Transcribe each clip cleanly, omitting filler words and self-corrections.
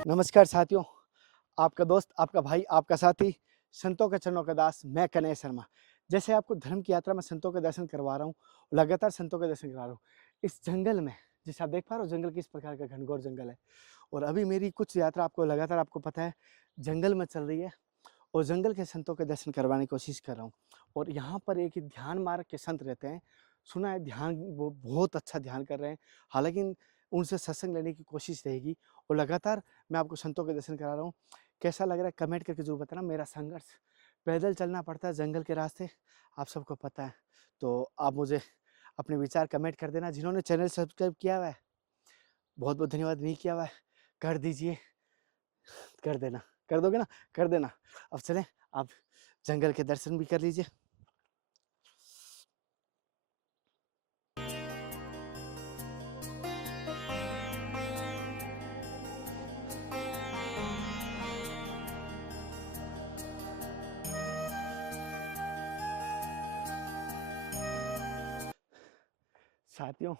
नमस्कार साथियों, आपका दोस्त, आपका भाई, आपका साथी, संतों के चरणों का दास, मैं कन्हैया शर्मा। जैसे आपको धर्म की यात्रा में संतों के दर्शन करवा रहा हूँ, लगातार संतों के दर्शन करवा रहा हूँ। इस जंगल में, जैसे आप देख पा रहे हो जंगल किस प्रकार का घनघोर जंगल है और अभी मेरी कुछ यात्रा आपको लगातार आपको पता है जंगल में चल रही है और जंगल के संतों के दर्शन करवाने की कोशिश कर रहा हूँ। और यहाँ पर एक ही ध्यान मार्ग के संत रहते हैं, सुना है ध्यान वो बहुत अच्छा ध्यान कर रहे हैं, हालाँकि उनसे सत्संग लेने की कोशिश रहेगी और लगातार मैं आपको संतों के दर्शन करा रहा हूँ। कैसा लग रहा है कमेंट करके ज़रूर बताना। मेरा संघर्ष, पैदल चलना पड़ता है जंगल के रास्ते, आप सबको पता है। तो आप मुझे अपने विचार कमेंट कर देना। जिन्होंने चैनल सब्सक्राइब किया हुआ है, बहुत-बहुत धन्यवाद। नहीं किया हुआ है, कर दीजिए, कर देना। कर दोगे ना? कर देना। अब चलें, आप जंगल के दर्शन भी कर लीजिए। साथियों,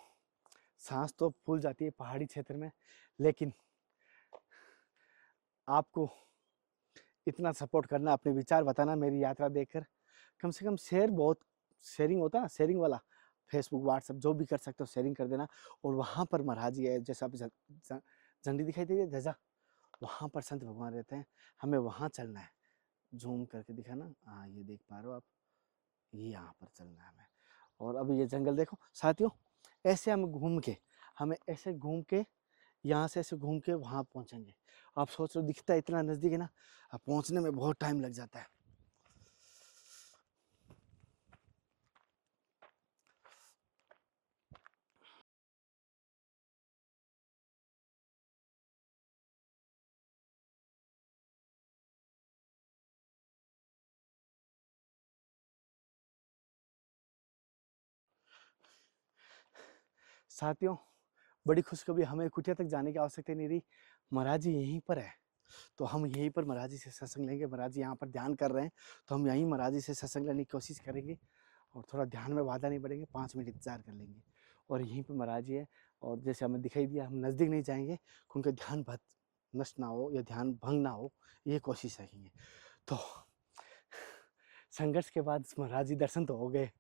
सांस तो फूल जाती है पहाड़ी क्षेत्र में, लेकिन आपको इतना सपोर्ट करना, अपने विचार बताना मेरी यात्रा देखकर, कम से कम शेयर, बहुत शेयरिंग होता है ना, शेयरिंग वाला, फेसबुक, व्हाट्सएप जो भी कर सकते हो शेयरिंग कर देना। और वहाँ पर महाराज जी है, जैसे आप झंडी दिखाई दे रही है, ध्वजा, वहाँ पर संत भगवान रहते हैं, हमें वहाँ चलना है। जूम करके दिखाना, हाँ ये देख पा रहे हो आप, ये यहाँ पर चलना है हमें। और अभी ये जंगल देखो साथियों, ऐसे हम घूम के, हमें ऐसे घूम के, यहाँ से ऐसे घूम के वहाँ पहुँचेंगे। आप सोच रहे हो दिखता है इतना नज़दीक है ना, अब पहुँचने में बहुत टाइम लग जाता है। साथियों, बड़ी खुशखबरी, हमें कुटिया तक जाने की आवश्यकता नहीं रही, महाराज जी यहीं पर है। तो हम यहीं पर महाराज जी से सत्संग लेंगे। महाराज जी यहाँ पर ध्यान कर रहे हैं, तो हम यहीं महाराज जी से सत्संग लेने की कोशिश करेंगे और थोड़ा ध्यान में बाधा नहीं पड़ेंगे, 5 मिनट इंतजार कर लेंगे। और यहीं पर महाराज जी है, और जैसे हमें दिखाई दिया, हम नज़दीक नहीं जाएंगे कि उनका ध्यान नष्ट ना हो या ध्यान भंग ना हो, ये कोशिश रखेंगे। तो संघर्ष के बाद महाराज जी दर्शन तो हो गए,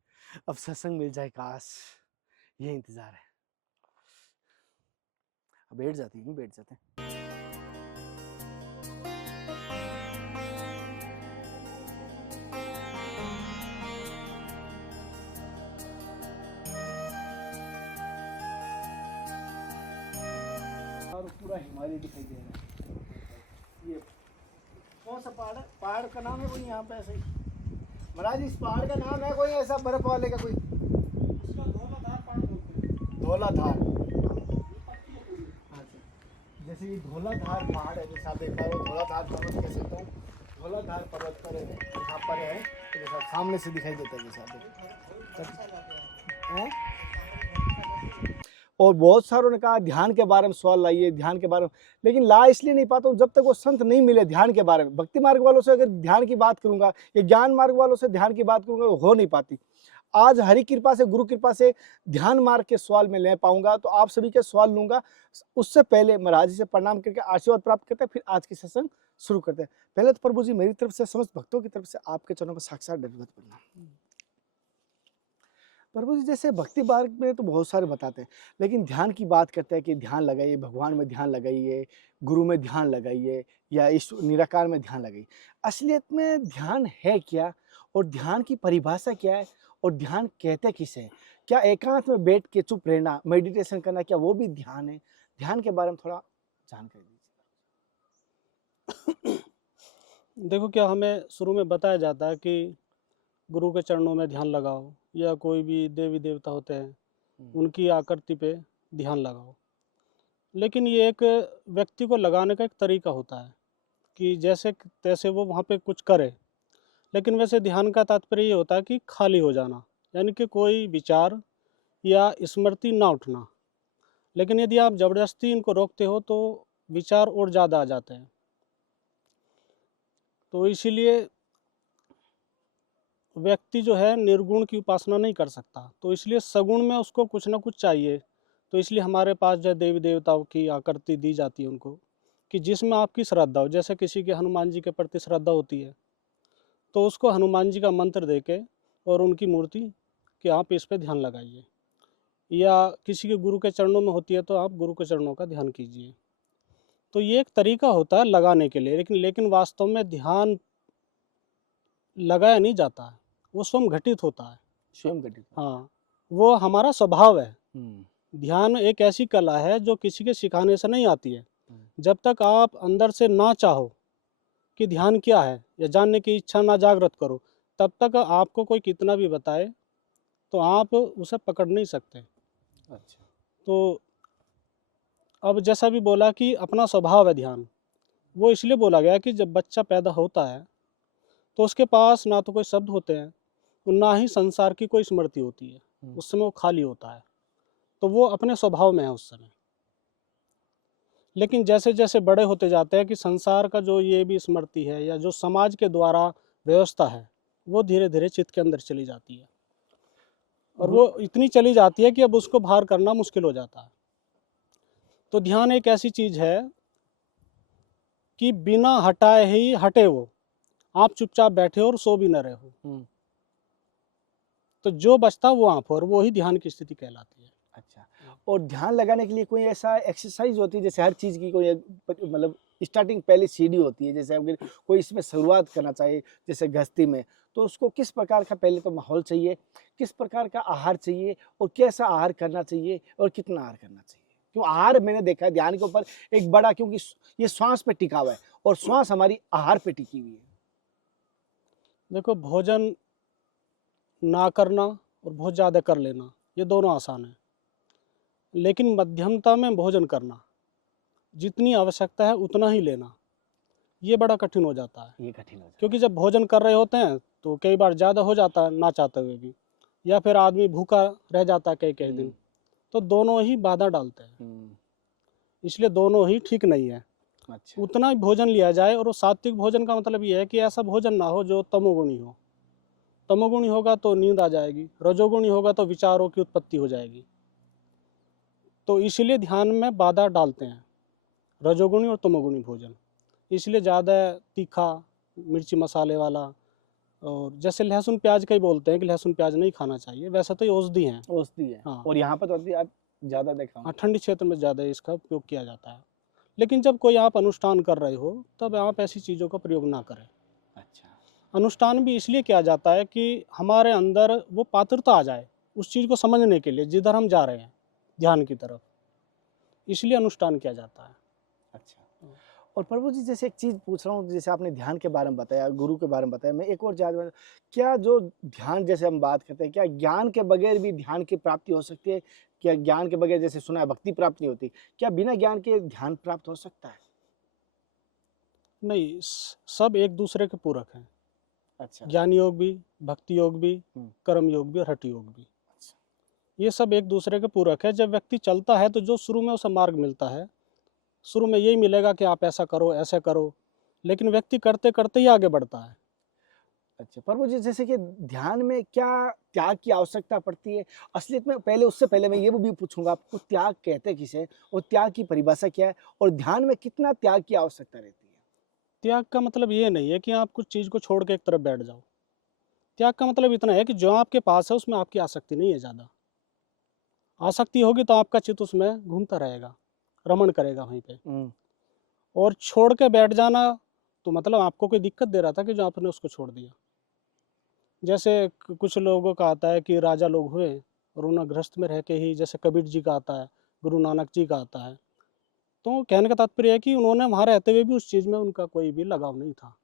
अब सत्संग मिल जाए काश, ये इंतज़ार है। अब बैठ जाते हैं, बैठ जाते हैं। और पूरा हिमालय दिखाई दे रहा है। ये कौन सा पहाड़ है? पहाड़ का नाम है कोई यहाँ पे ऐसे ही? महाराज इस पहाड़ का नाम है कोई ऐसा बर्फ वाले का कोई? उसका धौलाधार पहाड़ बोलते हैं। धौलाधार, अच्छा। जैसे ये धौलाधार पहाड़ है, जैसे आप देख पा रहे हो, धौलाधार पर्वत कह सकता हूँ। धौलाधार पर्वत पर है, यहाँ पर है, तो जैसा सामने से दिखाई देता है, जैसा आप देख। और बहुत सारों ने कहा ध्यान के बारे में सवाल लाइए, ध्यान के बारे में, लेकिन ला इसलिए नहीं पाता हूँ जब तक वो संत नहीं मिले ध्यान के बारे में। भक्ति मार्ग वालों से अगर ध्यान की बात करूंगा या ज्ञान मार्ग वालों से ध्यान की बात करूंगा, हो नहीं पाती। आज हरि कृपा से, गुरु कृपा से ध्यान मार्ग के सवाल में ले पाऊंगा, तो आप सभी के सवाल लूंगा। उससे पहले महाराज जी से प्रणाम करके आशीर्वाद प्राप्त करते हैं, फिर आज की सत्संग शुरू करते हैं। पहले तो प्रभु जी मेरी तरफ से, समस्त भक्तों की तरफ से आपके चरणों को साक्षात दंडवत प्रणाम। प्रभु जी जैसे भक्ति मार्ग में तो बहुत सारे बताते हैं, लेकिन ध्यान की बात करते हैं कि ध्यान लगाइए, भगवान में ध्यान लगाइए, गुरु में ध्यान लगाइए या इस निराकार में ध्यान लगाइए। असलियत में ध्यान है क्या और ध्यान की परिभाषा क्या है और ध्यान कहते किसे हैं? क्या एकांत में बैठ के चुप रहना, मेडिटेशन करना, क्या वो भी ध्यान है? ध्यान के बारे में थोड़ा जानकारी दीजिए। देखो, क्या हमें शुरू में बताया जाता है कि गुरु के चरणों में ध्यान लगाओ, या कोई भी देवी देवता होते हैं उनकी आकृति पे ध्यान लगाओ। लेकिन ये एक व्यक्ति को लगाने का एक तरीका होता है कि जैसे तैसे वो वहाँ पे कुछ करे। लेकिन वैसे ध्यान का तात्पर्य ये होता है कि खाली हो जाना, यानी कि कोई विचार या स्मृति ना उठना। लेकिन यदि आप ज़बरदस्ती इनको रोकते हो तो विचार और ज़्यादा आ जाते हैं। तो इसीलिए व्यक्ति जो है निर्गुण की उपासना नहीं कर सकता, तो इसलिए सगुण में उसको कुछ ना कुछ चाहिए। तो इसलिए हमारे पास जो देवी देवताओं की आकृति दी जाती है उनको, कि जिसमें आपकी श्रद्धा हो। जैसे किसी के हनुमान जी के प्रति श्रद्धा होती है, तो उसको हनुमान जी का मंत्र देके और उनकी मूर्ति कि आप इस पे ध्यान लगाइए, या किसी के गुरु के चरणों में होती है तो आप गुरु के चरणों का ध्यान कीजिए। तो ये एक तरीका होता है लगाने के लिए, लेकिन वास्तव में ध्यान लगाया नहीं जाता है, वो स्वयं घटित होता है। स्वयं घटित। हाँ, वो हमारा स्वभाव है। हम्म। ध्यान एक ऐसी कला है जो किसी के सिखाने से नहीं आती है। हम्म। जब तक आप अंदर से ना चाहो कि ध्यान क्या है या जानने की इच्छा ना जागृत करो, तब तक आपको कोई कितना भी बताए तो आप उसे पकड़ नहीं सकते। अच्छा। तो अब जैसा भी बोला कि अपना स्वभाव है ध्यान, वो इसलिए बोला गया कि जब बच्चा पैदा होता है तो उसके पास ना तो कोई शब्द होते हैं और ना ही संसार की कोई स्मृति होती है। उस समय वो खाली होता है, तो वो अपने स्वभाव में है उस समय। लेकिन जैसे जैसे बड़े होते जाते हैं कि संसार का जो ये भी स्मृति है या जो समाज के द्वारा व्यवस्था है, वो धीरे धीरे चित्त के अंदर चली जाती है, और वो इतनी चली जाती है कि अब उसको बाहर करना मुश्किल हो जाता है। तो ध्यान एक ऐसी चीज है कि बिना हटाए ही हटे वो, आप चुपचाप बैठे हो और सो भी न रहे हो, हम्म। तो तो जो बचता वो आप हो, और वो ही ध्यान की स्थिति कहलाती है। अच्छा। और ध्यान लगाने के लिए कोई ऐसा एक्सरसाइज होती है, जैसे हर चीज की कोई मतलब स्टार्टिंग पहली सीढ़ी होती है, जैसे अगर कोई इसमें शुरुआत करना चाहिए जैसे गृहस्थी में, तो उसको किस प्रकार का पहले तो माहौल चाहिए, किस प्रकार का आहार चाहिए, और कैसा आहार करना चाहिए और कितना आहार करना चाहिए? क्यों आहार मैंने देखा है ध्यान के ऊपर एक बड़ा, क्योंकि ये श्वास पे टिका हुआ है और श्वास हमारी आहार पे टिकी हुई है। देखो, भोजन ना करना और बहुत ज़्यादा कर लेना, ये दोनों आसान है। लेकिन मध्यमता में भोजन करना, जितनी आवश्यकता है उतना ही लेना, ये बड़ा कठिन हो जाता है। ये कठिन हो जाता क्योंकि जब भोजन कर रहे होते हैं तो कई बार ज़्यादा हो जाता है ना चाहते हुए भी, या फिर आदमी भूखा रह जाता है कई कई दिन। तो दोनों ही बाधा डालते हैं, है। इसलिए दोनों ही ठीक नहीं है। अच्छा। उतना ही भोजन लिया जाए, और वो सात्विक भोजन का मतलब ये है कि ऐसा भोजन ना हो जो तमोगुणी हो। तमोगुणी होगा तो नींद आ जाएगी, रजोगुणी होगा तो विचारों की उत्पत्ति हो जाएगी। तो इसलिए ध्यान में बाधा डालते हैं रजोगुणी और तमोगुणी भोजन। इसलिए ज़्यादा तीखा, मिर्ची मसाले वाला, और जैसे लहसुन प्याज का ही बोलते हैं कि लहसुन प्याज नहीं खाना चाहिए, वैसे तो ये औषधि हैं। औषधि है। हाँ, और यहाँ पर तो अभी आप ज्यादा देखा हूँ। हाँ, ठंडी क्षेत्र में ज़्यादा इसका उपयोग किया जाता है। लेकिन जब कोई आप अनुष्ठान कर रहे हो तब आप ऐसी चीज़ों का प्रयोग ना करें। अच्छा। अनुष्ठान भी इसलिए किया जाता है कि हमारे अंदर वो पात्रता आ जाए उस चीज़ को समझने के लिए जिधर हम जा रहे हैं, ध्यान की तरफ, इसलिए अनुष्ठान किया जाता है। अच्छा। और प्रभु जी, जैसे एक चीज पूछ रहा हूँ, जैसे आपने ध्यान के बारे में बताया, गुरु के बारे में बताया, मैं एक और जानना, क्या जो ध्यान जैसे हम बात करते हैं, क्या ज्ञान के बगैर भी ध्यान की प्राप्ति हो सकती है? क्या ज्ञान के बगैर, जैसे सुना है भक्ति प्राप्त नहीं होती, क्या बिना ज्ञान के ध्यान प्राप्त हो सकता है? नहीं, सब एक दूसरे के पूरक हैं। अच्छा। ज्ञान योग भी, भक्ति योग भी, हम्म। कर्म योग भी और हठ योग भी, अच्छा। ये सब एक दूसरे के पूरक है। जब व्यक्ति चलता है तो जो शुरू में उसे मार्ग मिलता है, शुरू में यही मिलेगा कि आप ऐसा करो ऐसा करो, लेकिन व्यक्ति करते करते ही आगे बढ़ता है। अच्छा प्रभु जी, जैसे कि ध्यान में क्या त्याग की आवश्यकता पड़ती है? असलियत में पहले, उससे पहले मैं ये भी पूछूंगा आपको, त्याग कहते किसे, और त्याग की परिभाषा क्या है, और ध्यान में कितना त्याग की आवश्यकता रहती है? त्याग का मतलब ये नहीं है कि आप कुछ चीज़ को छोड़ के एक तरफ बैठ जाओ। त्याग का मतलब इतना है कि जो आपके पास है उसमें आपकी आसक्ति नहीं है ज़्यादा। आसक्ति होगी तो आपका चित्त उसमें घूमता रहेगा, रमण करेगा वहीं पे। हम्म। और छोड़ के बैठ जाना तो मतलब आपको कोई दिक्कत दे रहा था कि जो आपने उसको छोड़ दिया। जैसे कुछ लोगों का आता है कि राजा लोग हुए और उन्हें गृहस्थ में रह के ही, जैसे कबीर जी का आता है, गुरु नानक जी का आता है। तो कहने का तात्पर्य है कि उन्होंने वहाँ रहते हुए भी उस चीज़ में उनका कोई भी लगाव नहीं था।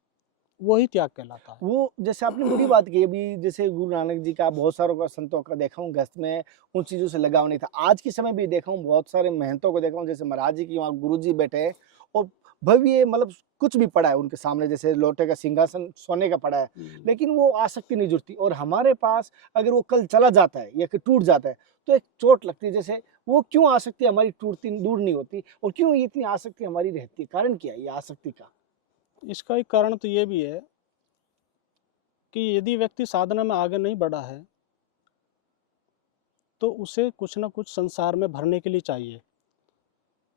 वही त्याग कहलाता है। वो जैसे आपने बुरी बात की अभी, जैसे गुरु नानक जी का, बहुत सारों का संतों का देखा हूँ गृहस्थ में उन चीजों से लगाव नहीं था। आज के समय भी देखा हूँ, बहुत सारे महंतों को देखा हूँ, जैसे महाराज जी की वहाँ गुरु जी बैठे हैं और भव्य, मतलब कुछ भी पड़ा है उनके सामने, जैसे लोटे का सिंहासन सोने का पड़ा है, लेकिन वो आसक्ति नहीं जुड़ती। और हमारे पास अगर वो कल चला जाता है या कि टूट जाता है तो एक चोट लगती है। जैसे वो क्यों आसक्ति हमारी टूटती दूर नहीं होती, और क्यों ये इतनी आसक्ति हमारी रहती है? कारण क्या है ये आसक्ति का? इसका एक कारण तो ये भी है कि यदि व्यक्ति साधना में आगे नहीं बढ़ा है तो उसे कुछ ना कुछ संसार में भरने के लिए चाहिए।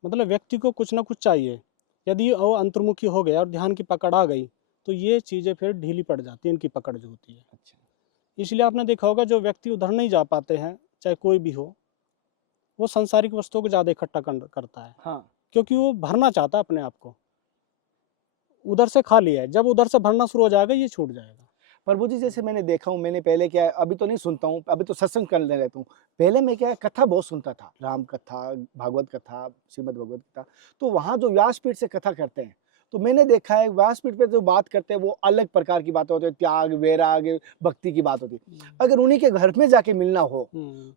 मतलब व्यक्ति को कुछ ना कुछ चाहिए। यदि वो अंतर्मुखी हो गया और ध्यान की पकड़ आ गई तो ये चीज़ें फिर ढीली पड़ जाती हैं, इनकी पकड़ जो होती है। अच्छा। इसलिए आपने देखा होगा जो व्यक्ति उधर नहीं जा पाते हैं, चाहे कोई भी हो, वो सांसारिक वस्तुओं को ज़्यादा इकट्ठा करता है, हाँ। क्योंकि वो भरना चाहता है अपने आप को। उधर से खाली है, जब उधर से भरना शुरू हो जाएगा ये छूट जाएगा। प्रभु जी जैसे मैंने देखा हूँ, मैंने पहले क्या है, अभी तो नहीं सुनता हूँ, अभी तो सत्संग करने रहता हूँ। पहले मैं क्या है, कथा बहुत सुनता था, राम कथा, भागवत कथा, श्रीमद् भगवत कथा। तो वहाँ जो व्यासपीठ से कथा करते हैं, तो मैंने देखा है व्यासपीठ पे जो बात करते हैं वो अलग प्रकार की बातें होती है, त्याग, वैराग, भक्ति की बात होती है। अगर उन्हीं के घर में जाके मिलना हो,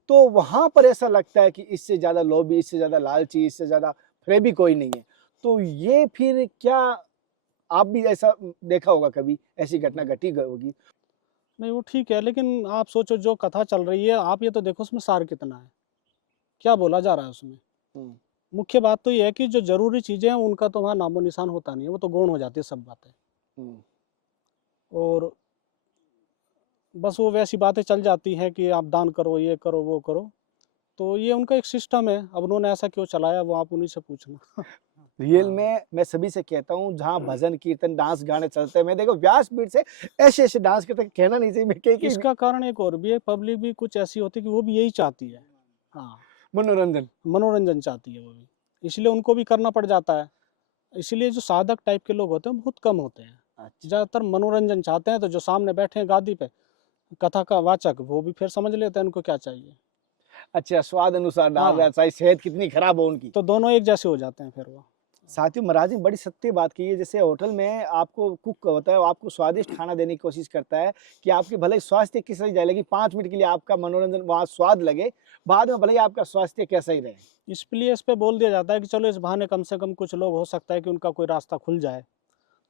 तो वहाँ पर ऐसा लगता है कि इससे ज़्यादा लोभी, इससे ज़्यादा लालची, इससे ज़्यादा फरेबी कोई नहीं है। तो ये फिर क्या आप भी ऐसा देखा होगा, कभी ऐसी घटना घटी होगी? नहीं वो ठीक है, लेकिन आप सोचो जो कथा चल रही है, आप ये तो देखो उसमें सार कितना है, क्या बोला जा रहा है उसमें। हुँ, मुख्य बात तो ये है कि जो ज़रूरी चीज़ें हैं उनका तो वहाँ नामो-निशान होता नहीं है, वो तो गौण हो जाती है सब बातें। हुँ। और बस वो वैसी बातें चल जाती हैं कि आप दान करो, ये करो, वो करो। तो ये उनका एक सिस्टम है, अब उन्होंने ऐसा क्यों चलाया वो आप उन्हीं से पूछना। रियल हाँ। में मैं सभी से कहता हूँ, जहाँ भजन, कीर्तन, डांस, गाने चलते हैं, मैं देखो व्यासपीठ से ऐसे-ऐसे डांस करते हैं, कहना नहीं चाहिए, मैं कहीं कि इसका कारण एक और भी है, पब्लिक भी कुछ ऐसी होती है कि वो भी यही चाहती है। हाँ, मनोरंजन। मनोरंजन चाहती है वो भी, इसलिए उनको भी करना पड़ जाता है। इसलिए जो साधक टाइप के लोग होते हैं बहुत कम होते हैं। अच्छा। ज़्यादातर मनोरंजन चाहते हैं, तो जो सामने बैठे हैं गादी पे, कथा का वाचक, वो भी फिर समझ लेते हैं उनको क्या चाहिए। अच्छा, स्वाद अनुसार डाल रहा है, हाँ, चाहे सेहत कितनी खराब हो उनकी। तो दोनों एक जैसे हो जाते हैं फिर वो। साथियों, महाराज ने बड़ी सत्य बात की है, जैसे होटल में आपको कुक होता है, वो आपको स्वादिष्ट खाना देने की कोशिश करता है कि आपकी भले ही स्वास्थ्य कैसा ही जाए, लेकिन 5 मिनट के लिए आपका मनोरंजन वहाँ स्वाद लगे, बाद में भले ही आपका स्वास्थ्य कैसा ही रहे। इसलिए इस पे बोल दिया जाता है कि चलो इस बहाने कम से कम कुछ लोग हो सकता है कि उनका कोई रास्ता खुल जाए।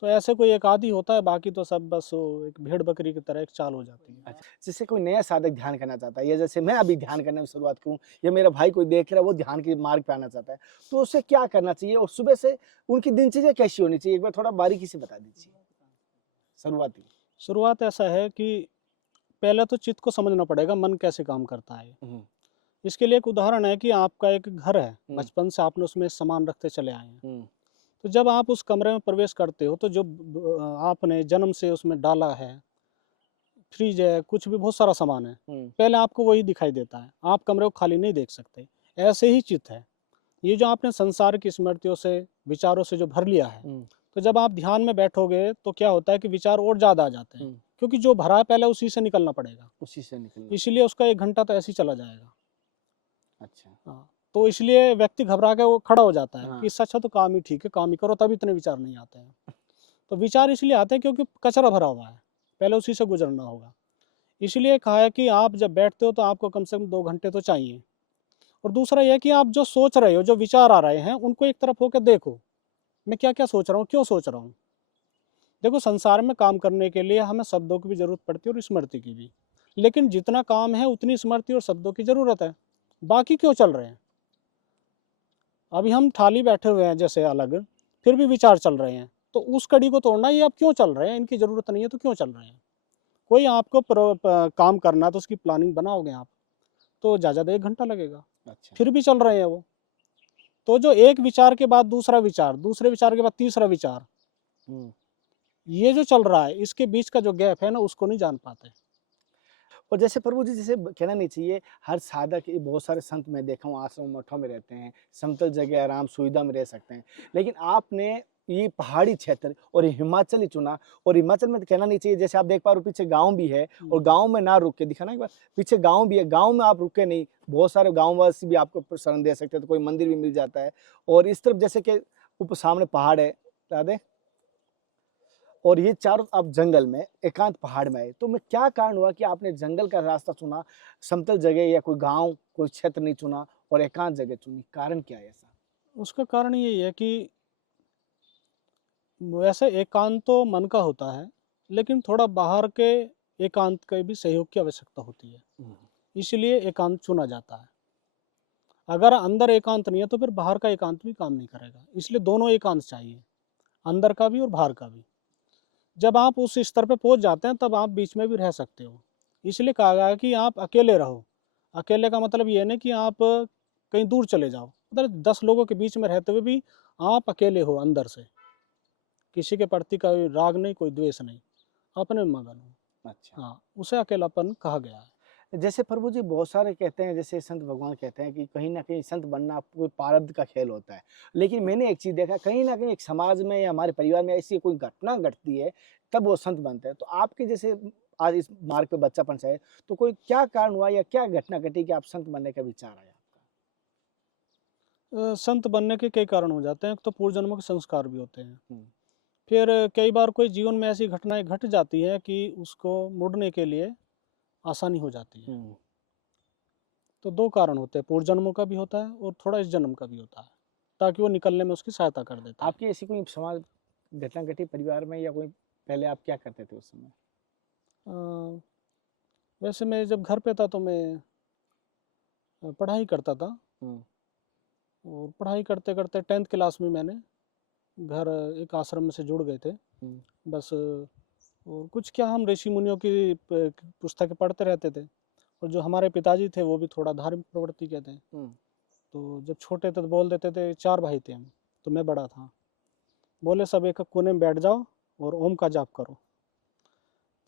तो ऐसे कोई एक आध ही होता है, बाकी तो सब बस वो एक भेड़-बकरी की तरह एक चाल हो जाती है। अच्छा, जैसे कोई नया साधक ध्यान करना चाहता है, या जैसे मैं अभी ध्यान करने में शुरुआत करूँ, या मेरा भाई कोई देख रहा है वो ध्यान के मार्ग पे आना चाहता है, तो उसे क्या करना चाहिए और सुबह से उनकी दिनचर्या कैसी होनी चाहिए? एक बार थोड़ा बारीकी से बता दीजिए, शुरुआती। शुरुआत ऐसा है कि पहले तो चित्त को समझना पड़ेगा मन कैसे काम करता है। हुँ, इसके लिए एक उदाहरण है कि आपका एक घर है, हुँ, बचपन से आपने उसमें सामान रखते चले आए हैं। हुँ, तो जब आप उस कमरे में प्रवेश करते हो तो जो आपने जन्म से उसमें डाला है, फ्रिज है, कुछ भी बहुत सारा सामान है, हुँ, पहले आपको वही दिखाई देता है। आप कमरे को खाली नहीं देख सकते। ऐसे ही चित्त है। ये जो आपने संसार की स्मृतियों से, विचारों से जो भर लिया है, हुँ, तो जब आप ध्यान में बैठोगे तो क्या होता है कि विचार और ज़्यादा आ जाते हैं। हुँ, क्योंकि जो भरा है पहले उसी से निकलना पड़ेगा। उसी से निकलना इसीलिए पड़ेगा। उसका 1 घंटा तो ऐसे ही चला जाएगा। अच्छा, हाँ, तो इसलिए व्यक्ति घबरा के वो खड़ा हो जाता है कि हाँ, इससे अच्छा तो काम ही ठीक है, काम ही करो, तब इतने विचार नहीं आते हैं। तो विचार इसलिए आते हैं क्योंकि कचरा भरा हुआ है, पहले उसी से गुज़रना होगा। इसलिए कहा है कि आप जब बैठते हो तो आपको कम से कम 2 घंटे तो चाहिए। और दूसरा ये है कि आप जो सोच रहे हो, जो विचार आ रहे हैं, उनको एक तरफ होके देखो। मैं क्या-क्या सोच रहा हूँ, क्यों सोच रहा हूँ? देखो संसार में काम करने के लिए हमें शब्दों की भी ज़रूरत पड़ती है और स्मृति की भी। लेकिन जितना काम है उतनी स्मृति और शब्दों की ज़रूरत है। बाकी क्यों चल रहे हैं? अभी हम खाली बैठे हुए हैं जैसे अलग, फिर भी विचार चल रहे हैं। तो उस कड़ी को तोड़ना, ये अब क्यों चल रहे हैं? इनकी ज़रूरत नहीं है तो क्यों चल रहे हैं? कोई आपको काम करना है तो उसकी प्लानिंग बनाओगे आप, तो ज़्यादा 1 घंटा लगेगा। अच्छा, फिर भी चल रहे हैं वो। तो जो एक विचार के बाद दूसरा विचार, दूसरे विचार के बाद तीसरा विचार, हुँ। ये जो चल रहा है, इसके बीच का जो गैप है ना, उसको नहीं जान पाते। और जैसे प्रभु जी, जैसे कहना नहीं चाहिए, हर साधक, ये बहुत सारे संत मैं देखा हूँ आश्रम मठों में रहते हैं, समतल जगह आराम सुविधा में रह सकते हैं, लेकिन आपने ये पहाड़ी क्षेत्र और ये हिमाचल ही चुना। और हिमाचल में तो कहना नहीं चाहिए, जैसे आप देख पा रहे हो पीछे गांव भी है, और गांव में ना रुक के दिखाना एक बार, पीछे गांव भी है, गांव में आप रुके नहीं, बहुत सारे गांववासी भी आपको शरण दे सकते हैं, तो कोई मंदिर भी मिल जाता है। और इस तरफ जैसे कि ऊपर सामने पहाड़ है, राधे, और ये चारों आप जंगल में, एकांत पहाड़ में आए, तो मैं क्या कारण हुआ कि आपने जंगल का रास्ता चुना, समतल जगह या कोई गांव, कोई क्षेत्र नहीं चुना और एकांत जगह चुनी? कारण क्या है ऐसा? उसका कारण यही है कि वैसे एकांत तो मन का होता है, लेकिन थोड़ा बाहर के एकांत के भी सहयोग की आवश्यकता होती है। हम्म, इसलिए एकांत चुना जाता है। अगर अंदर एकांत नहीं है तो फिर बाहर का एकांत भी काम नहीं करेगा। इसलिए दोनों एकांत चाहिए, अंदर का भी और बाहर का भी। जब आप उस स्तर पे पहुंच जाते हैं तब आप बीच में भी रह सकते हो। इसलिए कहा गया है कि आप अकेले रहो। अकेले का मतलब ये नहीं कि आप कहीं दूर चले जाओ, मतलब 10 लोगों के बीच में रहते हुए भी आप अकेले हो अंदर से, किसी के प्रति कोई राग नहीं, कोई द्वेष नहीं, अपने में मगन हो। अच्छा। हाँ, उसे अकेलापन कहा गया है। जैसे प्रभु जी बहुत सारे कहते हैं, जैसे संत भगवान कहते हैं कि कहीं न कहीं संत बनना कोई प्रारब्ध का खेल होता है। लेकिन मैंने एक चीज़ देखा, कहीं न कहीं एक समाज में या हमारे परिवार में ऐसी कोई घटना घटती है, तब वो संत बनते हैं। तो आपके जैसे आज इस मार्ग पे बच्चापन से है, तो कोई क्या कारण हुआ या क्या घटना घटी कि आप संत बनने का विचार आया आपका? संत बनने के कई कारण हो जाते हैं, एक तो पूर्व जन्मों के संस्कार भी होते हैं। हुँ, फिर कई बार कोई जीवन में ऐसी घटनाएँ घट जाती हैं कि उसको मुड़ने के लिए आसानी हो जाती है। हुँ। तो 2 कारण होते हैं, पूर्व जन्मों का भी होता है और थोड़ा इस जन्म का भी होता है, ताकि वो निकलने में उसकी सहायता कर देता है। आपकी ऐसी कोई समाज घटना घटी परिवार में या कोई पहले आप क्या करते थे उस समय? अ, वैसे मैं जब घर पे था तो मैं पढ़ाई करता था हुँ, और पढ़ाई करते-करते 10th क्लास में मैंने घर एक आश्रम में से जुड़ गए थे। हुँ, बस और कुछ क्या हम ऋषि मुनियों की पुस्तकें पढ़ते रहते थे और जो हमारे पिताजी थे वो भी थोड़ा धार्मिक प्रवृत्ति के थे। हुँ, तो जब छोटे थे तो बोल देते थे, 4 भाई थे हम, तो मैं बड़ा था। बोले सब एक कोने में बैठ जाओ और ओम का जाप करो।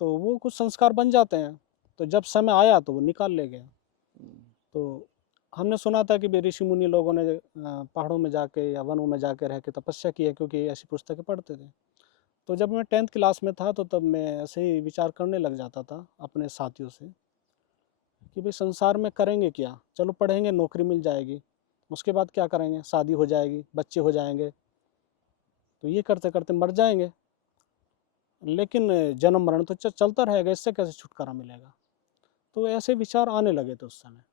तो वो कुछ संस्कार बन जाते हैं। तो जब समय आया तो वो निकाल ले गया। हुँ, तो हमने सुना था कि ऋषि मुनि लोगों ने पहाड़ों में जाके या वनों में जाके रह के तपस्या की है, क्योंकि ऐसी पुस्तकें पढ़ते थे। तो जब मैं 10th क्लास में था तो तब मैं ऐसे ही विचार करने लग जाता था अपने साथियों से कि भाई संसार में करेंगे क्या? चलो पढ़ेंगे, नौकरी मिल जाएगी। उसके बाद क्या करेंगे? शादी हो जाएगी, बच्चे हो जाएँगे, तो ये करते-करते मर जाएँगे। लेकिन जन्म मरण तो चलता रहेगा, इससे कैसे छुटकारा मिलेगा? तो ऐसे विचार आने लगे थे उस समय।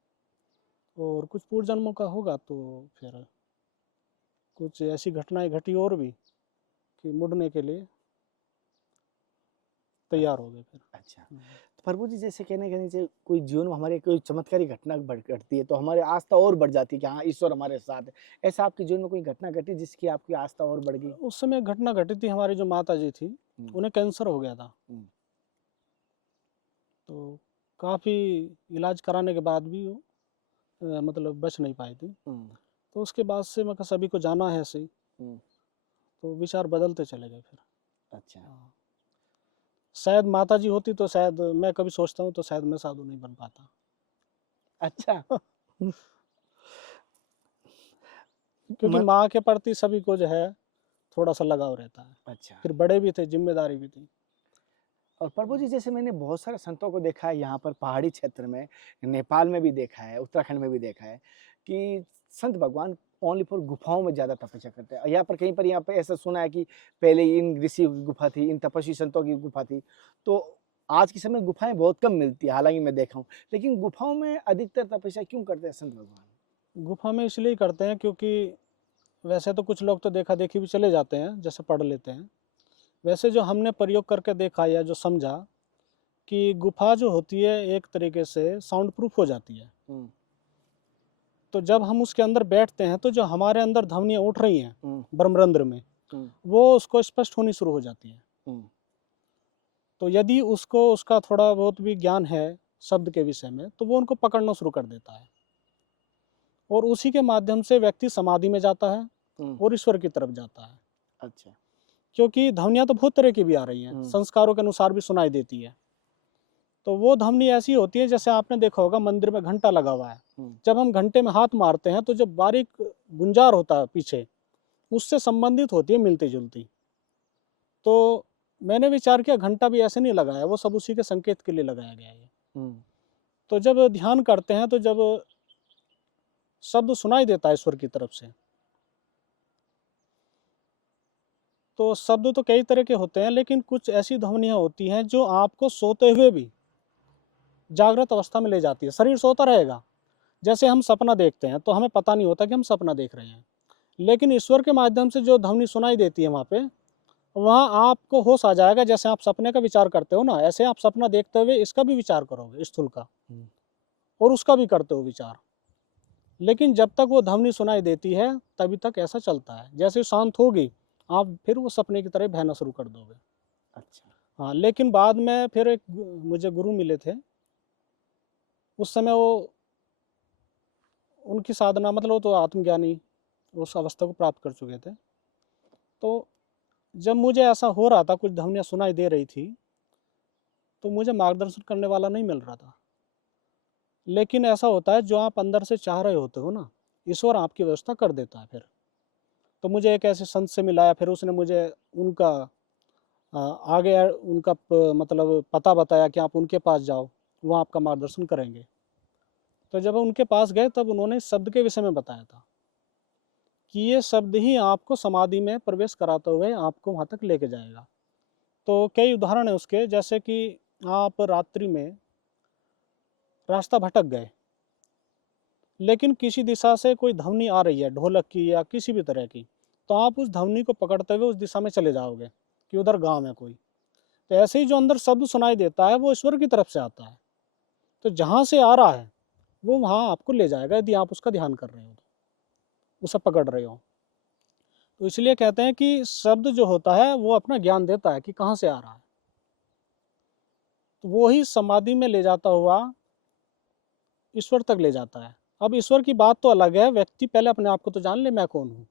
और कुछ पूर्व जन्मों का होगा तो फिर कुछ ऐसी घटनाएँ घटी और भी कि मुड़ने के लिए तैयार हो गए फिर। अच्छा। हुँ। तो प्रभु जी जैसे कहने के नीचे कोई जीवन में हमारे कोई चमत्कारी घटना घटती है तो हमारी आस्था और बढ़ जाती है कि हाँ ईश्वर हमारे साथ है। ऐसा आपके जीवन में कोई घटना घटी जिसकी आपकी आस्था और बढ़ गई? उस समय एक घटना घटी थी, हमारी जो माताजी थी, हुँ, उन्हें कैंसर हो गया था। हुँ, तो काफ़ी इलाज कराने के बाद भी वो मतलब बच नहीं पाई थी। हुँ, तो उसके बाद से मैं कहा सभी को जाना है ऐसे ही, हुँ, तो विचार बदलते चले गए फिर। अच्छा, हाँ। शायद माताजी होती तो शायद मैं कभी सोचता हूँ तो शायद मैं साधु नहीं बन पाता। अच्छा। क्योंकि म माँ के प्रति सभी को जो है थोड़ा-सा लगाव रहता है। अच्छा। फिर बड़े भी थे, ज़िम्मेदारी भी थी। और प्रभु जी हुँ। जैसे मैंने बहुत सारे संतों को देखा है यहाँ पर पहाड़ी क्षेत्र में, नेपाल में भी देखा है, उत्तराखंड में भी देखा है कि संत भगवान ओनली फॉर गुफाओं में ज़्यादा तपस्या करते हैं। यहाँ पर कहीं पर यहाँ पे ऐसा सुना है कि पहले इन ऋषि की गुफा थी, इन तपस्वी संतों की गुफा थी। तो आज के समय गुफाएँ बहुत कम मिलती है, हालाँकि मैं देखा हूँ। लेकिन गुफाओं में अधिकतर तपस्या क्यों करते हैं संत भगवान? गुफ़ा में इसलिए करते हैं क्योंकि वैसे तो कुछ लोग तो देखा-देखी भी चले जाते हैं, जैसे पढ़ लेते हैं। वैसे जो हमने प्रयोग करके देखा या जो समझा कि गुफ़ा जो होती है एक तरीके से साउंड प्रूफ हो जाती है। हुँ, तो जब हम उसके अंदर बैठते हैं तो जो हमारे अंदर ध्वनियाँ उठ रही हैं हुँ, ब्रह्मरंध्र में, हुँ, वो उसको स्पष्ट होनी शुरू हो जाती हैं। हुँ, तो यदि उसको उसका थोड़ा बहुत भी ज्ञान है शब्द के विषय में, तो वो उनको पकड़ना शुरू कर देता है और उसी के माध्यम से व्यक्ति समाधि में जाता है हुँ, और ईश्वर की तरफ जाता है। अच्छा। क्योंकि ध्वनियाँ तो बहुत तरह की भी आ रही हैं, हुँ, संस्कारों के अनुसार भी सुनाई देती है। तो वो ध्वनि ऐसी होती है जैसे आपने देखा होगा मंदिर में घंटा लगा हुआ है। हुँ, जब हम घंटे में हाथ मारते हैं तो जो बारीक गुंजार होता है पीछे, उससे संबंधित होती है मिलती-जुलती। तो मैंने विचार किया घंटा भी ऐसे नहीं लगाया, वो सब उसी के संकेत के लिए लगाया गया है। हुँ, तो जब ध्यान करते हैं तो जब शब्द सुनाई देता है ईश्वर की तरफ से, तो शब्द तो कई तरह के होते हैं लेकिन कुछ ऐसी ध्वनियाँ होती हैं जो आपको सोते हुए भी जागृत अवस्था में ले जाती है। शरीर सोता रहेगा, जैसे हम सपना देखते हैं तो हमें पता नहीं होता कि हम सपना देख रहे हैं। लेकिन ईश्वर के माध्यम से जो ध्वनि सुनाई देती है वहाँ पे, वहाँ आपको होश आ जाएगा। जैसे आप सपने का विचार करते हो ना, ऐसे आप सपना देखते हुए इसका भी विचार करोगे स्थूल का हुँ, और उसका भी करते हो विचार। लेकिन जब तक वो ध्वनि सुनाई देती है, तभी तक ऐसा चलता है। जैसे ही शांत होगी, आप फिर वो सपने की तरह बहना शुरू कर दोगे। अच्छा। हाँ, लेकिन बाद में फिर एक मुझे गुरु मिले थे। उस समय वो उनकी साधना मतलब वो तो आत्मज्ञानी उस अवस्था को प्राप्त कर चुके थे। तो जब मुझे ऐसा हो रहा था, कुछ ध्वनियाँ सुनाई दे रही थी, तो मुझे मार्गदर्शन करने वाला नहीं मिल रहा था। लेकिन ऐसा होता है जो आप अंदर से चाह रहे होते हो ना, ईश्वर आपकी व्यवस्था कर देता है फिर। तो मुझे एक ऐसे संत से मिलाया, फिर उसने मुझे उनका आगे उनका मतलब पता बताया कि आप उनके पास जाओ, वो आपका मार्गदर्शन करेंगे। तो जब उनके पास गए तब उन्होंने शब्द के विषय में बताया था कि ये शब्द ही आपको समाधि में प्रवेश कराते हुए आपको वहाँ तक लेके जाएगा। तो कई उदाहरण है उसके, जैसे कि आप रात्रि में रास्ता भटक गए, लेकिन किसी दिशा से कोई ध्वनि आ रही है, ढोलक की या किसी भी तरह की, तो आप उस ध्वनि को पकड़ते हुए उस दिशा में चले जाओगे कि उधर गाँव है कोई। तो ऐसे ही जो अंदर शब्द सुनाई देता है वो ईश्वर की तरफ से आता है। तो जहाँ से आ रहा है वो वहाँ आपको ले जाएगा, यदि आप उसका ध्यान कर रहे हो तो, उसे पकड़ रहे हो। तो इसलिए कहते हैं कि शब्द जो होता है वो अपना ज्ञान देता है कि कहाँ से आ रहा है। तो वो ही समाधि में ले जाता हुआ ईश्वर तक ले जाता है। अब ईश्वर की बात तो अलग है, व्यक्ति पहले अपने आप को तो जान ले मैं कौन हूँ।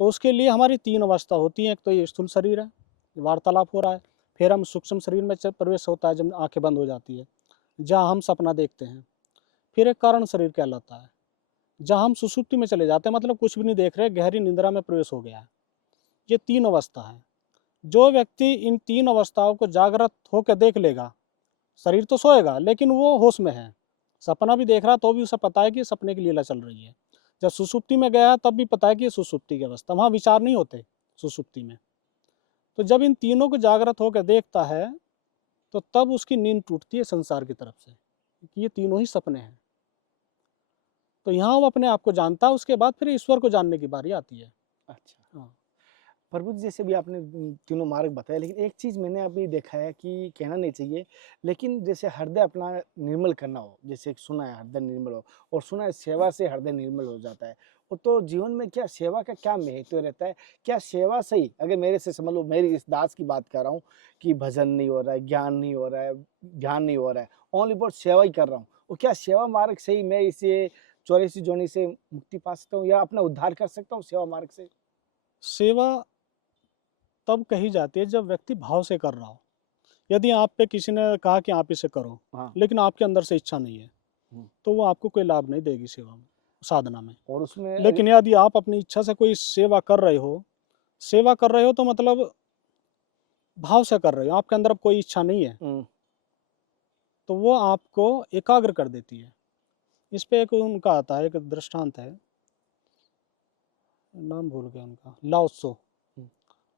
तो उसके लिए हमारी 3 अवस्था होती हैं। एक तो ये स्थूल शरीर है, वार्तालाप हो रहा है। फिर हम सूक्ष्म शरीर में प्रवेश होता है जब आँखें बंद हो जाती है, जहाँ हम सपना देखते हैं। फिर एक कारण शरीर कहलाता है, जहाँ हम सुषुप्ति में चले जाते हैं, मतलब कुछ भी नहीं देख रहे, गहरी निद्रा में प्रवेश हो गया है। ये 3 अवस्था है। जो व्यक्ति इन 3 अवस्थाओं को जागृत होकर देख लेगा, शरीर तो सोएगा लेकिन वो होश में है, सपना भी देख रहा तो भी उसे पता है कि सपने की लीला चल रही है। जब सुषुप्ति में गया तब भी पता है कि ये सुषुप्ति की अवस्था, वहाँ विचार नहीं होते सुषुप्ति में। तो जब इन तीनों को जागृत होकर देखता है तो तब उसकी नींद टूटती है संसार की तरफ से कि ये तीनों ही सपने हैं। तो यहाँ वो अपने आप को जानता है, उसके बाद फिर ईश्वर को जानने की बारी आती है। अच्छा। हाँ। प्रभु जी, जैसे भी आपने तीनों मार्ग बताए, लेकिन एक चीज़ मैंने अभी देखा है कि कहना नहीं चाहिए, लेकिन जैसे हृदय अपना निर्मल करना हो, जैसे सुना है हृदय निर्मल हो, और सुना है सेवा से हृदय निर्मल हो जाता है। वो तो जीवन में क्या सेवा का क्या महत्व रहता है? क्या सेवा से ही, अगर मेरे से समझ लो, मेरी इस दास की बात कर रहा हूँ कि भजन नहीं हो रहा है, ज्ञान नहीं हो रहा है, ध्यान नहीं हो रहा है, ओनली फॉर सेवा ही कर रहा हूँ, और क्या सेवा मार्ग से ही मैं इसे 84 जोनी से मुक्ति पा सकता हूँ या अपना उद्धार कर सकता हूँ सेवा मार्ग से? सेवा तब कही जाती है जब व्यक्ति भाव से कर रहा हो। यदि आप पे किसी ने कहा कि आप इसे करो, हाँ। लेकिन आपके अंदर से इच्छा नहीं है, हुँ। तो वो आपको कोई लाभ नहीं देगी सेवा में, साधना में। और उसमें लेकिन यदि आप अपनी इच्छा से कोई सेवा कर रहे हो तो मतलब भाव से कर रहे हो, आपके अंदर अब कोई इच्छा नहीं है, हुँ। तो वो आपको एकाग्र कर देती है। इस पे एक उनका आता है, एक दृष्टांत है, नाम भूल गया उनका, लाओ त्सो। हुँ।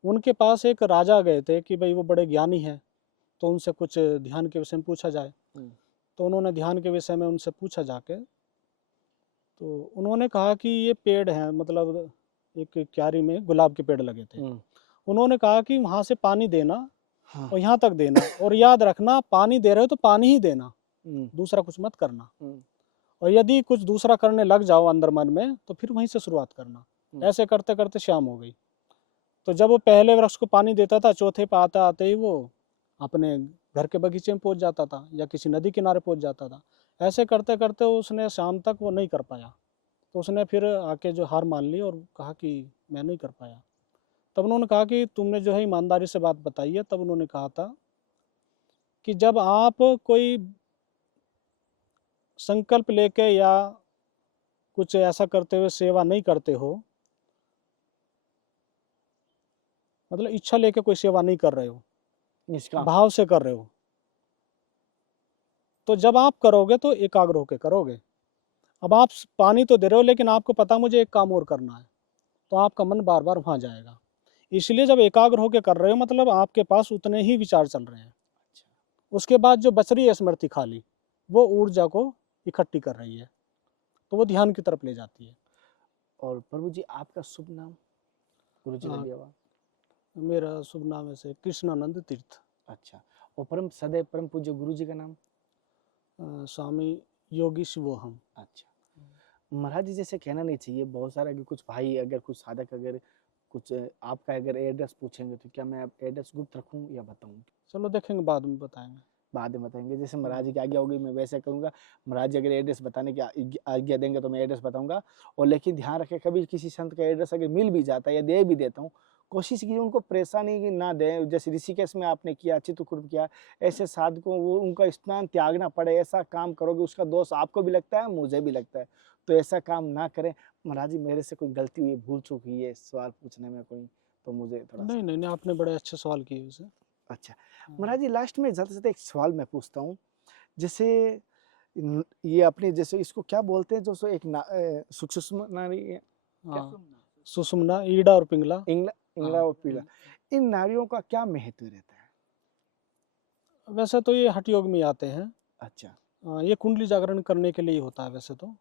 उनके पास एक राजा गए थे कि भाई वो बड़े ज्ञानी हैं, तो उनसे कुछ ध्यान के विषय में पूछा जाए। हुँ। तो उन्होंने ध्यान के विषय में उनसे पूछा जाके, तो उन्होंने कहा कि ये पेड़ हैं, मतलब एक क्यारी में गुलाब के पेड़ लगे थे। हुँ। उन्होंने कहा कि वहाँ से पानी देना हाँ। और यहाँ तक देना, और याद रखना पानी दे रहे हो तो पानी ही देना, हुँ। दूसरा कुछ मत करना। हुँ। और यदि कुछ दूसरा करने लग जाओ अंदर मन में तो फिर वहीं से शुरुआत करना। हुँ। ऐसे करते करते शाम हो गई। तो जब वो पहले वृक्ष को पानी देता था, चौथे पे आते आते ही वो अपने घर के बगीचे में पहुंच जाता था या किसी नदी किनारे पहुंच जाता था। ऐसे करते करते उसने शाम तक वो नहीं कर पाया। तो उसने फिर आके जो हार मान ली और कहा कि मैं नहीं कर पाया। तब उन्होंने कहा कि तुमने जो है ईमानदारी से बात बताई है। तब उन्होंने कहा था कि जब आप कोई संकल्प लेके या कुछ ऐसा करते हुए सेवा नहीं करते हो, मतलब इच्छा लेके कोई सेवा नहीं कर रहे हो, निष्काम। भाव से कर रहे हो, तो जब आप करोगे तो एकाग्र होके करोगे। अब आप पानी तो दे रहे हो लेकिन आपको पता मुझे एक काम और करना है, तो आपका मन बार बार वहाँ जाएगा। इसलिए जब एकाग्र होके कर रहे हो मतलब आपके पास उतने ही विचार चल रहे हैं। उसके बाद जो बच रही है स्मृति खाली, वो ऊर्जा को इकट्ठी कर रही है, तो वो ध्यान की तरफ ले जाती है। और प्रभु जी, आपका शुभ नाम? गुरु जी का हाँ, दिया हुआ। मेरा शुभ नाम ऐसे कृष्णानंद तीर्थ। अच्छा। और परम सदैव परम पूज्य गुरु जी का नाम? स्वामी योगी शिवोहम। अच्छा। महाराज जी, जैसे कहना नहीं चाहिए, बहुत सारे अगर कुछ भाई, अगर कुछ साधक, अगर कुछ आपका अगर एड्रेस पूछेंगे तो क्या मैं एड्रेस गुप्त रखूं या बताऊं? चलो देखेंगे, बाद में बताएंगे। बाद में बताएंगे। जैसे महाराज जी की आज्ञा होगी मैं वैसे करूँगा। महाराज जी अगर एड्रेस बताने की आज्ञा देंगे तो मैं एड्रेस बताऊँगा। और लेकिन ध्यान रखें, कभी किसी संत का एड्रेस अगर मिल भी जाता है या दे भी देता हूँ, कोशिश कीजिए उनको परेशानी ना दें। जैसे ऋषिकेश में आपने किया, चित्रकूट किया, ऐसे साधकों वो उनका स्नान त्यागना पड़े, ऐसा काम करोगे उसका दोष आपको भी लगता है, मुझे भी लगता है। तो ऐसा काम ना करें। महाराज जी मेरे से कोई गलती हुई, भूल चूक हुई है सवाल पूछने में कोई, तो मुझे थोड़ा-सा। नहीं, नहीं, नहीं, आपने बड़े अच्छे सवाल किए उसे। अच्छा, हाँ, महाराज जी लास्ट में ज़्यादा से ज़्यादा एक सवाल मैं पूछता हूँ। जैसे ये अपने जैसे इसको क्या बोलते हैं, जो सो एक सुषुम्ना नाड़ी क्या? हाँ, सुषुम्ना, ईड़ा और पिंगला। इंगला इंगला हाँ, और पीला, इन नाड़ियों का क्या महत्व रहता है? वैसे तो ये हठ योग में आते हैं। अच्छा। ये कुंडली जागरण करने के लिए ही होता है वैसे तो।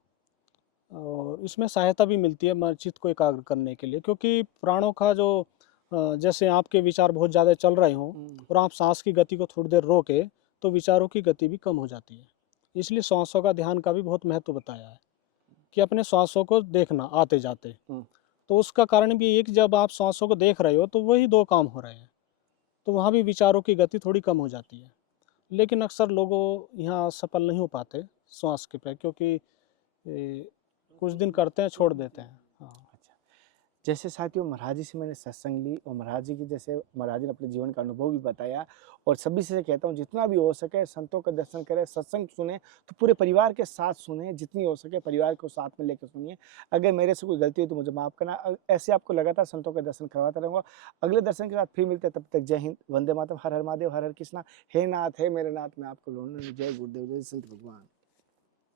और इसमें सहायता भी मिलती है चित्त को एकाग्र करने के लिए, क्योंकि प्राणों का जो जैसे आपके विचार बहुत ज़्यादा चल रहे हों और आप सांस की गति को थोड़ी देर रोके, तो विचारों की गति भी कम हो जाती है। इसलिए श्वासों का ध्यान का भी बहुत महत्व बताया है कि अपने श्वासों को देखना आते जाते। हुँ। तो उसका कारण भी ये है कि जब आप श्वासों को देख रहे हो तो वही दो काम हो रहे हैं, तो वहाँ भी विचारों की गति थोड़ी कम हो जाती है। लेकिन अक्सर लोगों यहाँ सफल नहीं हो पाते श्वास के पे, क्योंकि कुछ दिन करते हैं छोड़ देते हैं। हाँ। अच्छा। जैसे साथियों महाराज जी से मैंने सत्संग ली और महाराज जी की जैसे महाराज जी ने अपने जीवन का अनुभव भी बताया, और सभी से कहता हूँ जितना भी हो सके संतों का दर्शन करें, सत्संग सुने तो पूरे परिवार के साथ सुने, जितनी हो सके परिवार को साथ में लेकर सुनिए। अगर मेरे से कोई गलती हुई तो मुझे माफ़ करना। ऐसे आपको लगातार संतों के दर्शन करवाता रहूँगा। अगले दर्शन के साथ फिर मिलते हैं, तब तक जय हिंद, वंदे मातरम, हर हर महादेव, हर हर कृष्णा। हे नाथ, हे मेरे नाथ, मैं आपको लौट जय गुरुदेव, जय संत भगवान।